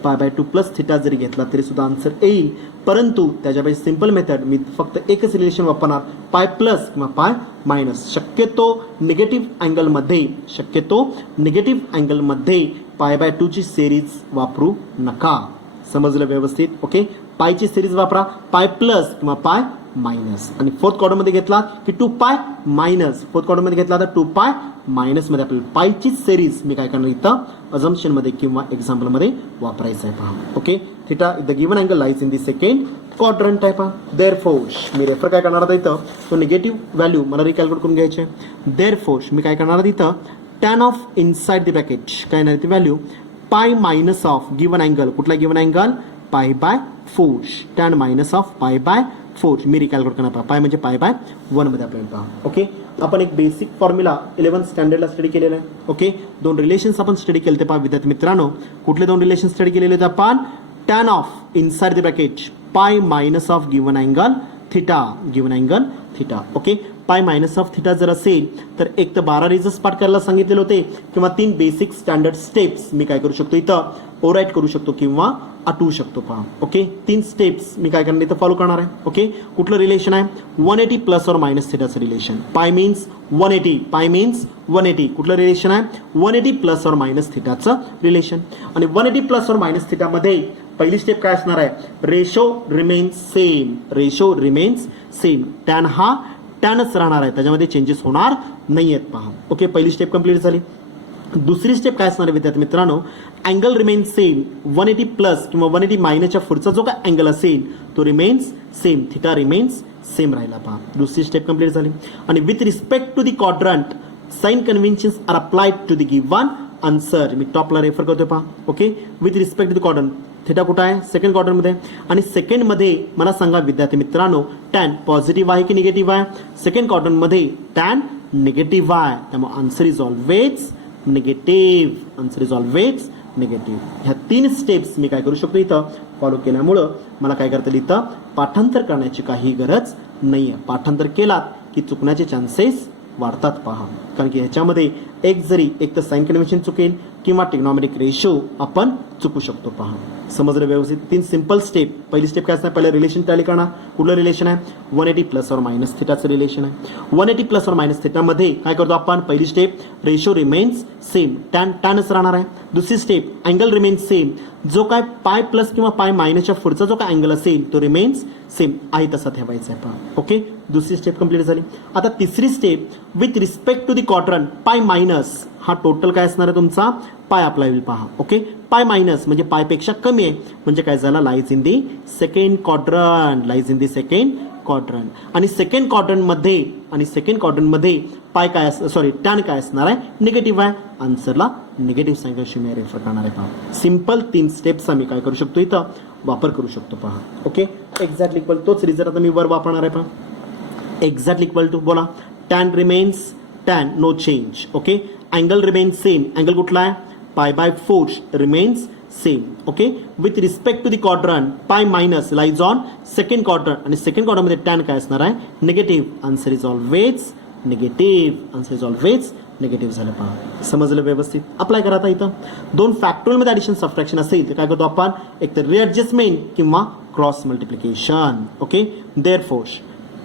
π/2 + थिटा जरी घेतला तरी सुद्धा आन्सर येईल, परंतु त्याच्यापेक्षा सिंपल मेथड मी फक्त एकच रिलेशन वापरणार, पाय प्लस किंवा पाय मायनस. शक्यतो निगेटिव्ह अँगलमध्ये π/2 ची सिरीज वापरू नका. समजलं व्यवस्थित, ओके. पायची सिरीज वापरा, पाय प्लस किंवा पाय मायनस. आणि फोर्थ क्वाड्रंटमध्ये घेतला की 2π मायनस, फोर्थ क्वाड्रंटमध्ये घेतला तर 2π मायनसमध्ये आपल्याला पायची सिरीज मी काय करणार इथं अझम्पशनमध्ये किंवा एक्झाम्पलमध्ये वापरायचं आहे पहा, okay. Theta the given angle lies in the second quadrant आहे पहा. देअरफोर मी रेफर काय करणार आता इथं, तो निगेटिव्ह व्हॅल्यू मला रिकॅल्क्युलेट करून घ्यायचे. देअरफोर मी काय करणार इथं, tan of inside the bracket काय नाही ती value, pi minus of given angle, कुठला given angle, π/4, tan minus of π/4 मी रिकॅल्क्युलेट करणार पहा. पाय म्हणजे π/1 मध्ये आपल्याला पहा, ओके. आपण एक बेसिक फॉर्म्युला 11th स्टँडर्डला स्टडी केलेला आहे, ओके. 2 रिलेशन्स आपण स्टडी केले ते पहा विद्यार्थी मित्रांनो. कुठले 2 रिलेशन स्टडी केलेले आहेत आपण, tan of inside the bracket पाय minus of given angle theta, okay. पाय मायनस ऑफ थिटा जर असेल तर एक तर 12 रिझल्ट पाठ करायला सांगितलेले होते किंवा 3 बेसिक स्टँडर्ड स्टेप्स मी काय करू शकतो इथं ओव्हरराईट करू शकतो किंवा आठवू शकतो पहा. ओके 3 स्टेप्स मी काय करणार इथं फॉलो करणार आहे. ओके कुठलं रिलेशन आहे 180 प्लस और मायनस थिटाचं रिलेशन. पाय मीन्स 180 पाय मीन्स 180 कुठलं रिलेशन आहे 180 प्लस और मायनस थिटाचं रिलेशन. आणि 180 प्लस और मायनस थिटामध्ये पहिली स्टेप काय असणार आहे ratio remains same. Ratio remains same. Tan हा टॅनच राहणार आहे त्याच्यामध्ये चेंजेस होणार नाही आहेत पहा. ओके पहिली स्टेप कंप्लीट झाली. दुसरी स्टेप काय असणार आहे विद्यार्थी मित्रांनो अँगल रिमेन्स सेम 180 प्लस किंवा 180 मायनसच्या पुढचा जो काय अँगल असेल तो remains same theta remains same राहिला पहा. दुसरी स्टेप कंप्लीट झाली. आणि with respect to the quadrant sign conventions are applied to the given answer. मी टॉपला रेफर करतोय पहा. Okay with respect to the quadrant theta कुठं आहे सेकंड क्वाड्रंटमध्ये आणि सेकंडमध्ये मला सांगा विद्यार्थी मित्रांनो टॅन पॉझिटिव्ह आहे की निगेटिव्ह आहे सेकंड क्वाड्रंटमध्ये टॅन निगेटिव्ह आहे त्यामुळे answer is always negative. Answer is always negative. ह्या 3 स्टेप्स मी काय करू शकतो इथं फॉलो केल्यामुळं मला काय करता येईल इथं पाठांतर करण्याची काही गरज नाही आहे. पाठांतर केलात की चुकण्याचे चान्सेस वाढतात पहा. कारण की ह्याच्यामध्ये एक जरी एक तर साइन कन्व्हेन्शन चुकेल किंवा टिग्नॉमेट्रिक रेशो आपण चुकू शकतो पहा. समजलं व्यवस्थित. 3 सिंपल स्टेप. पहिली स्टेप काय असणार पहिलं रिलेशन टॅली करणार. कुठलं रिलेशन आहे 180 प्लस और मायनस थिटाचं रिलेशन आहे. 180 प्लस और मायनस थिटामध्ये काय करतो आपण पहिली step ratio remains same tan टॅनच राहणार आहे. दुसरी स्टेप अँगल रिमेन्स सेम जो काय पाय प्लस किंवा पाय मायनसच्या पुढचा जो काय अँगल असेल तो रिमेन्स सेम आहे तसा ठेवायचा आहे पहा. ओके दुसरी स्टेप कंप्लीट झाली. आता तिसरी step with respect to the quadrant pi minus हा टोटल काय असणार आहे तुमचा पाय अप्लाय होईल पहा. ओके पाय मायनस म्हणजे पायपेक्षा कमी आहे म्हणजे काय झाला lies in the second quadrant. Lies in the second quadrant. आणि सेकंड क्वाड्रंटमध्ये पाय काय सॉरी टॅन काय असणार आहे निगेटिव्ह आहे. आन्सरला निगेटिव्ह सांगायची मी रेफर करणार आहे पहा. सिंपल 3 स्टेप्स आम्ही काय करू शकतो इथं वापर करू शकतो पहा. ओके एक्झॅक्टली इक्वल तोच रिझल्ट आता मी वर वापरणार आहे पहा. एक्झॅक्टली इक्वल टू बोला tan remains tan no change. Okay angle remains same. Angle कुठला आहे pi by 4 remains same. Okay with respect to the quadrant pi minus lies on second quadrant आणि सेकंड क्वाड्रंटमध्ये टॅन काय असणार आहे negative. Answer is always negative. Answer is always negative झालं पहा. समजलं व्यवस्थित. अप्लाय करा आता इथं 2 फॅक्टोरियलमध्ये ॲडिशन सबट्रॅक्शन असेल तर काय करतो आपण एक तर रिॲडजस्टमेंट किंवा cross multiplication. Okay therefore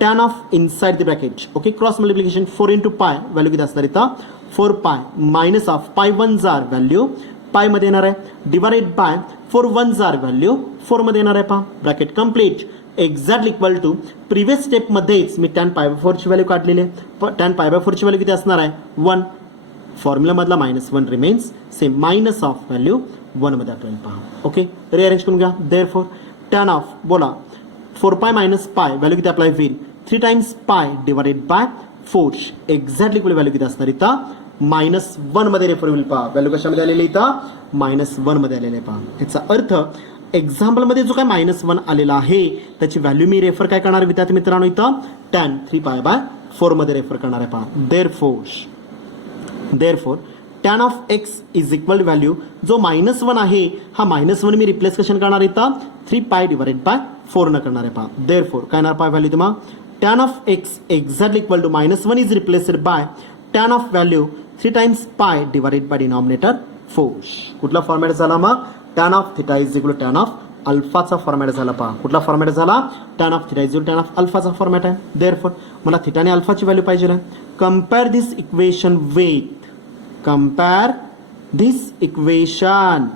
tan of inside the bracket. Okay cross multiplication 4 into pi value किती असणार इथं 4 पाय मायनस ऑफ पाय 1 जार व्हॅल्यू पाय मध्ये येणार आहे डिवाइडेड बाय 4 1 जार व्हॅल्यू 4 मध्ये येणार आहे पहा. Bracket complete. Exactly equal to previous स्टेपमध्येच मी टॅन पाय बाय 4 ची व्हॅल्यू काढलेली आहे. टॅन पाय बाय 4 ची व्हॅल्यू किती असणार आहे 1. फॉर्म्युलामधला -1 remains same minus of value 1 मध्ये आपल्याला पहा. ओके रिअरेंज करून घ्या. देअरफॉर टॅन ऑफ बोला 4 पाय मायनस पाय व्हॅल्यू किती अप्लाय होईल 3 times pi divided bye 4. Exactly equal value किती असणार इथं -1 मध्ये रेफर होईल पहा. व्हॅल्यू कशामध्ये आलेली इथं -1 मध्ये आलेले आहे पहा. याचा अर्थ एक्झाम्पलमध्ये जो काय -1 आलेला आहे त्याची व्हॅल्यू मी रेफर काय करणार विद्यार्थी मित्रांनो इथं टॅन 3 पाय बाय 4 मध्ये रेफर करणार आहे पहा. Therefore tan of X is equal value जो -1 आहे हा -1 मी रिप्लेस कशाने करणार इथं 3 पाय डिवाइडेड बाय 4 न करणार आहे पहा. देअरफोर काय येणार पाय व्हॅल्यू तुम्हाला tan of x exactly equal to -1 is replaced by tan of value 3 times pi divided by denominator 4. कुठला फॉर्मॅट झाला मग tan of theta is equal tan of अल्फाचा फॉर्मॅट झाला पहा. कुठला फॉर्मॅट झाला tan of theta is equal tan of अल्फाचा format आहे. देअरफोर मला थिटा आणि अल्फाची व्हॅल्यू पाहिजे आहे. कम्पेअर दिस इक्वेशन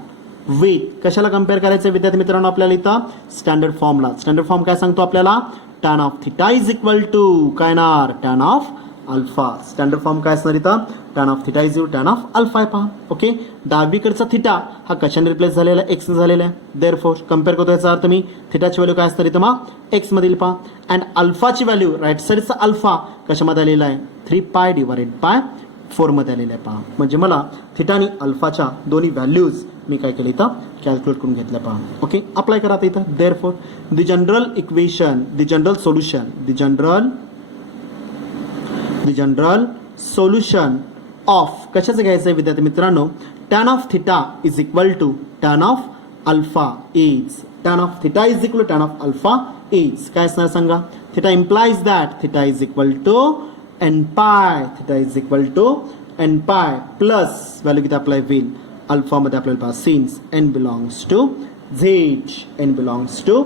विथ कशाला कम्पेअर करायचं विद्यार्थी मित्रांनो आपल्याला इथं स्टँडर्ड फॉर्मला. स्टँडर्ड फॉर्म काय सांगतो आपल्याला tan of theta is equal to काय येणार tan of alpha. Standard form काय असणार इथं tan of theta is tan of alpha आहे पहा. ओके डावीकडचा थिटा हा कशाने रिप्लेस झालेला आहे एक्स झालेला आहे. देअरफोर कम्पेअर करतो याचा अर्थ मी थिटाची व्हॅल्यू काय असणार इथं मग एक्स मध्ये पहा. अँड अल्फाची व्हॅल्यू राईट साईडचा अल्फा कशामध्ये आलेला आहे 3 पाय डिवाइडेड बाय 4 मध्ये आलेला आहे पहा. म्हणजे मला थिटा आणि अल्फाच्या दोन्ही व्हॅल्यूज मी काय केलं इथं कॅल्क्युलेट करून घेतल्या पहा. ओके अप्लाय करा आता इथं. Therefore the general equation the general solution of कशाचं घ्यायचं आहे विद्यार्थी मित्रांनो tan of theta is equal to tan of alpha is tan of theta is equal to tan of alpha is काय असणार सांगा theta implies that theta is equal to N pi theta is equal to N pi plus value किती apply होईल अल्फामध्ये आपल्याला पहा since n belongs to Z n belongs to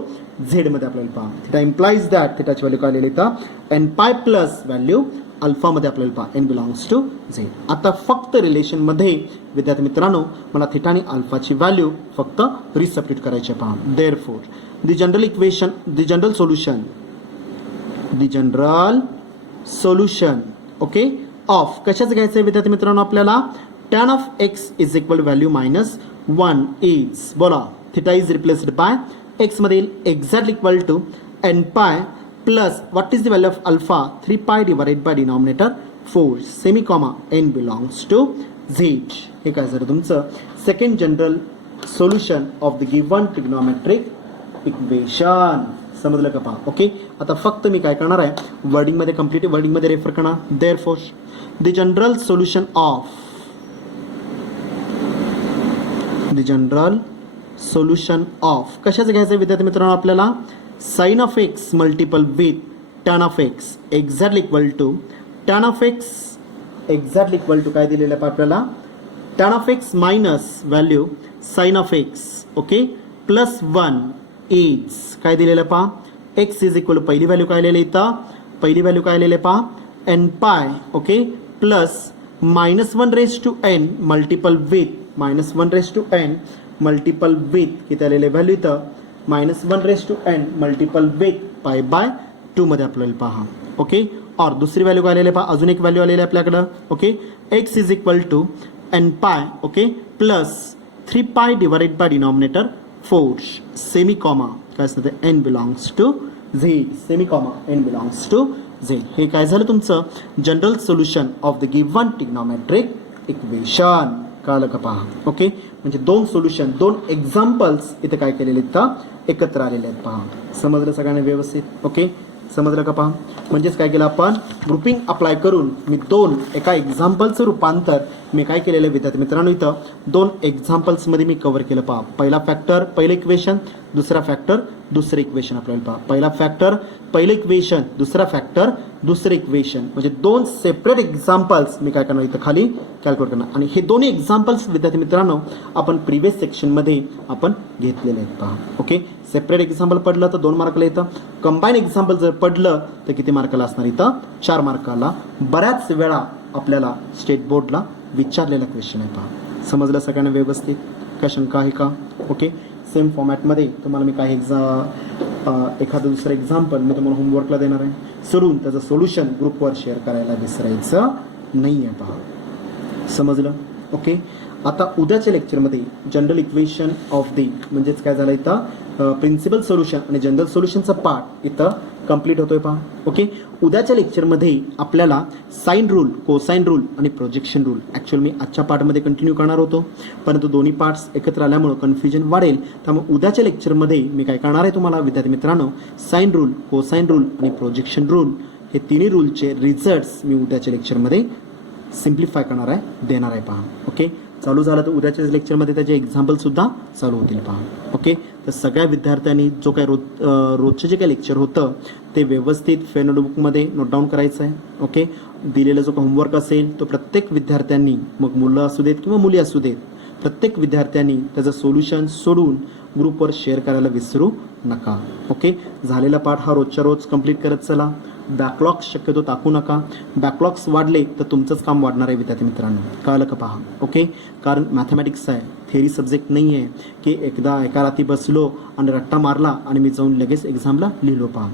झेडमध्ये आपल्याला पहा थिटा इम्प्लाइज दॅट थिटाची व्हॅल्यू काय लिहिली तर एन पाय प्लस व्हॅल्यू अल्फामध्ये आपल्याला पहा एन बिलॉंग्स टू झेड. आता फक्त रिलेशनमध्ये विद्यार्थी मित्रांनो मला थिटा आणि अल्फाची व्हॅल्यू फक्त रिसबस्टिट्यूट करायची पहा. Therefore the general equation the general solution okay of कशाचं घ्यायचं आहे विद्यार्थी मित्रांनो आपल्याला tan of x is equal to value minus 1 is बोला theta is replaced by x मधील exactly equal to n pi plus what is the value of alpha 3 pi divided by denominator 4 semi comma n belongs to z. हे काय झालं तुमचं second general solution of the given trigonometric equation. समजलं का पहा okay. आता फक्त मी काय करणार आहे वर्डिंगमध्ये कंप्लीट वर्डिंगमध्ये रेफर करणार. Therefore the general solution of the general solution of कशाचं घ्यायचं विद्यार्थी मित्रांनो आपल्याला sine of x multiple with tan of x exactly equal to tan of x exactly equal to काय दिलेलं आहे आपल्याला tan of x minus value sine of x okay plus 1 is काय दिलेलं आहे पहा एक्स इज इक्वल टू पहिली value काय लिहिली इथं पहिली व्हॅल्यू काय लिहिली पहा N pi okay plus -1 raise to N multiple with -1 raise to N multiple with किती आलेले व्हॅल्यू इथं -1 raise to N multiple with pi by 2 मध्ये आपल्याला पहा ओके. और दुसरी व्हॅल्यू काय आलेली पहा अजून एक व्हॅल्यू आलेली आहे आपल्याकडं okay X is equal to N pi okay plus 3 pi divided by denominator 4 semi comma काय असतं ते N belongs to Z semi comma N belongs to Z. हे काय झालं तुमचं general solution of the given trigonometric equation. कळलं का पहा ओके. म्हणजे दोन सोल्युशन दोन एक्झाम्पल्स इथे काय केलेले आहेत एकत्र आलेले आहेत पहा. समजलं सगळ्यांना व्यवस्थित ओके. समजलं का पहा म्हणजेच काय केलं आपण ग्रुपिंग अप्लाय करून मी दोन एका एक्झाम्पलचं रूपांतर मी काय केलेलं विद्यार्थी मित्रांनो इथं दोन एक्झाम्पल्समध्ये मी कव्हर केलं पहा. पहिला फॅक्टर पहिलं इक्वेशन दुसरा फॅक्टर दुसरं इक्वेशन आपल्याला पहा. पहिला फॅक्टर पहिलं इक्वेशन दुसरा फॅक्टर दुसरं इक्वेशन म्हणजे दोन सेपरेट एक्झाम्पल्स मी काय करणार इथं खाली कॅल्क्युलेट करणार आणि हे दोन्ही एक्झाम्पल्स विद्यार्थी मित्रांनो आपण प्रिव्हियस सेक्शनमध्ये आपण घेतलेले आहेत पहा ओके. सेपरेट एक्झाम्पल पडलं तर 2 मार्काला येतं कंबाईन एक्झाम्पल जर पडलं तर किती मार्काला असणार इथं 4 मार्काला. बऱ्याच वेळा आपल्याला स्टेट बोर्डला विचारलेला क्वेश्चन आहे पहा. समजलं सगळ्यांना व्यवस्थित काय शंका आहे का ओके. सेम फॉर्मॅटमध्ये तुम्हाला मी काही एखादं दुसरं एक्झाम्पल मी तुम्हाला होमवर्कला देणार आहे सोडून त्याचं सोल्युशन ग्रुपवर शेअर करायला विसरायचं नाही आहे पहा. समजलं ओके. आता उद्याच्या लेक्चरमध्ये जनरल इक्वेशन ऑफ दी म्हणजेच काय झालं इथं प्रिन्सिपल सोल्युशन आणि जनरल सोल्युशनचा पार्ट इथं कंप्लीट होतोय पहा ओके. उद्याच्या लेक्चरमध्ये आपल्याला साइन रूल कोसाइन रूल आणि प्रोजेक्शन रूल ॲक्च्युअल मी आजच्या पार्टमध्ये कंटिन्यू करणार होतो परंतु दोन्ही पार्ट्स एकत्र आल्यामुळं कन्फ्युजन वाढेल. त्यामुळे उद्याच्या लेक्चरमध्ये मी काय करणार आहे तुम्हाला विद्यार्थी मित्रांनो साइन रूल कोसाइन रूल आणि प्रोजेक्शन रूल हे तिन्ही रूलचे रिझल्ट्स मी उद्याच्या लेक्चरमध्ये सिम्प्लिफाय करणार आहे देणार आहे पहा ओके. चालू झालं तर उद्याच्या लेक्चरमध्ये त्याचे एक्झाम्पलसुद्धा चालू होतील पहा ओके. तर सगळ्या विद्यार्थ्यांनी जो काय रोजचं जे काही लेक्चर होतं ते व्यवस्थित फेअर नोटबुकमध्ये नोट डाऊन करायचं आहे ओके. दिलेला जो काही होमवर्क असेल तो प्रत्येक विद्यार्थ्यांनी मग मुलं असू देत किंवा मुली असू देत प्रत्येक विद्यार्थ्यांनी त्याचं सोल्युशन सोडून ग्रुपवर शेअर करायला विसरू नका ओके. झालेला पाठ हा रोजच्या रोज कंप्लीट करत चला. बॅकलॉग्स शक्यतो टाकू नका. बॅकलॉग्स वाढले तर तुमचंच काम वाढणार आहे विद्यार्थी मित्रांनो. कळलं का पहा ओके. कारण मॅथमॅटिक्स आहे थेअरी सब्जेक्ट नाही आहे की एकदा एका रात्री बसलो आणि रट्टा मारला आणि मी जाऊन लगेच एक्झामला लिहिलो पहा.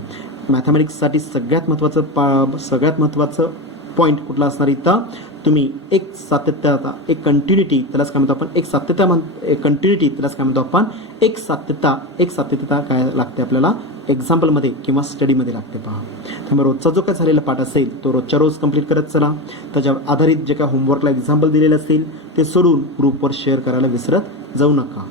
मॅथमॅटिक्ससाठी सगळ्यात महत्त्वाचं पॉईंट कुठला असणार इथं तुम्ही एक सातत्यता एक कंटिन्युटी त्यालाच काय म्हणतो आपण एक कंटिन्युटी त्यालाच काय म्हणतो आपण एक सातत्यता काय लागते आपल्याला एक्झाम्पलमध्ये किंवा स्टडीमध्ये लागते पहा. त्यामुळे रोजचा जो काय झालेला पाठ असेल तो रोजच्या रोज कंप्लीट करत चला. त्याच्यावर आधारित जे काय होमवर्कला एक्झाम्पल दिलेले असतील ते सोडून ग्रुपवर शेअर करायला विसरत जाऊ नका.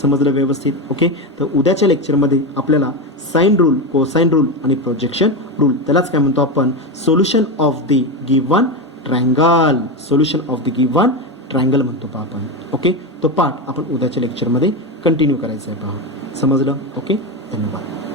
समजलं व्यवस्थित ओके. तर उद्याच्या लेक्चरमध्ये आपल्याला साइन रूल कोसाइन रूल आणि प्रोजेक्शन रूल त्यालाच काय म्हणतो आपण solution of the given triangle म्हणतो पहा आपण ओके. तो पार्ट आपण उद्याच्या लेक्चरमध्ये कंटिन्यू करायचा आहे पहा. समजलं ओके. धन्यवाद.